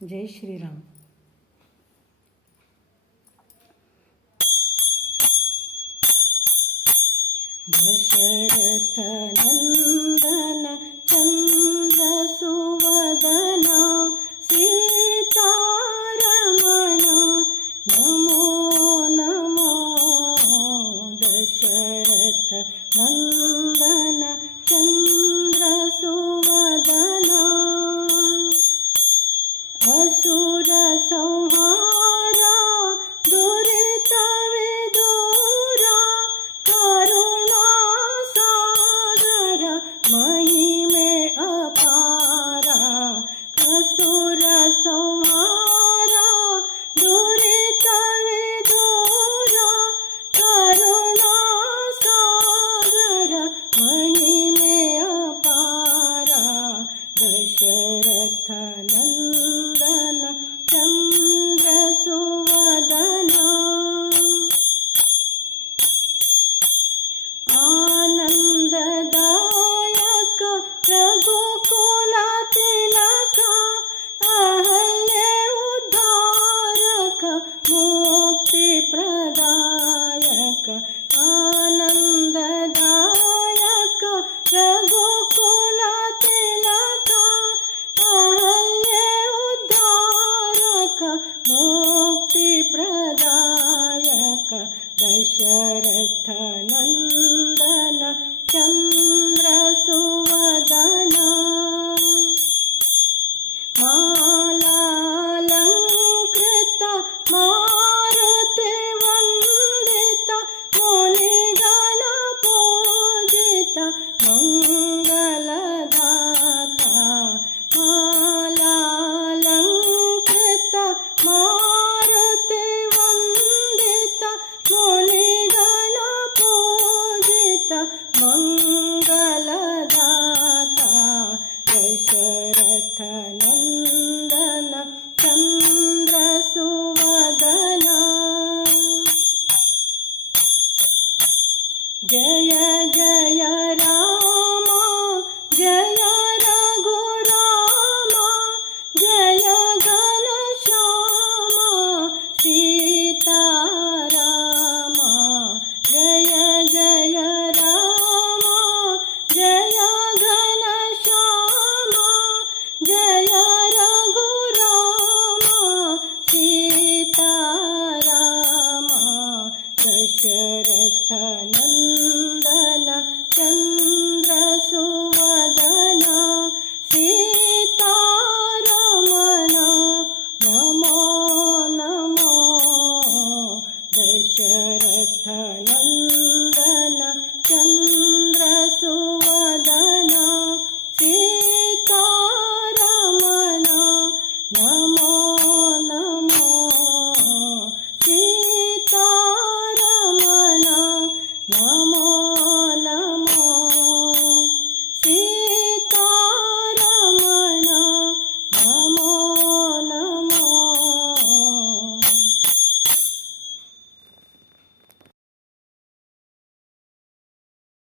जय श्रीराम दशरथ नन्दन चन्द्रसुवदन सीतारमण नमो नमो दशरथ असुर मुक्तिप्रदायक आनन्ददायक रघुकुलतिलक अहल्ये उद्धारक मुक्तिप्रदायक दशरथ मङ्गलदाता मालालङ्कृत मारुतिवन्दित मुनिगणपूजित मङ्गलदाता दशरथ नन्दन जय जय राम दशरथनन्दन नन्दन चन्द्र नमो नमो दशरथन।